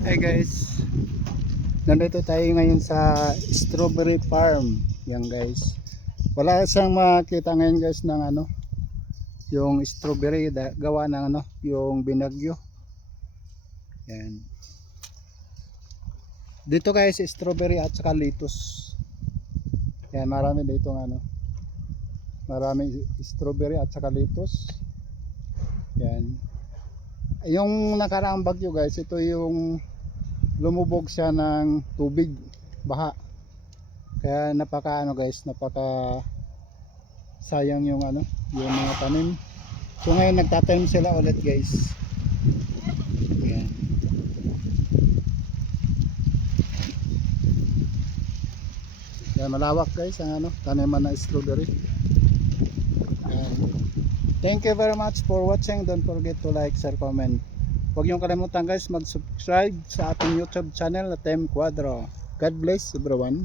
Hey guys, nandito tayo ngayon sa strawberry farm. Yan guys, wala siyang makita ngayon guys ng yung strawberry gawa ng yung binagyo. Yan. Dito guys, strawberry at saka lettuce. Yan, marami dito marami strawberry at saka lettuce. Yan. Yung nakaraang bagyo guys, ito yung lumubog siya ng tubig, baha. Kaya napaka guys, napaka sayang yung yung mga tanim. So ngayon nagtatanim sila ulit guys. Yan. Yan, malawak guys ang taniman na strawberry. Yan. Thank you very much for watching. Don't forget to like, share, comment. Huwag niyong kalimutan guys mag-subscribe sa ating YouTube channel na Team Quadro. God bless everyone.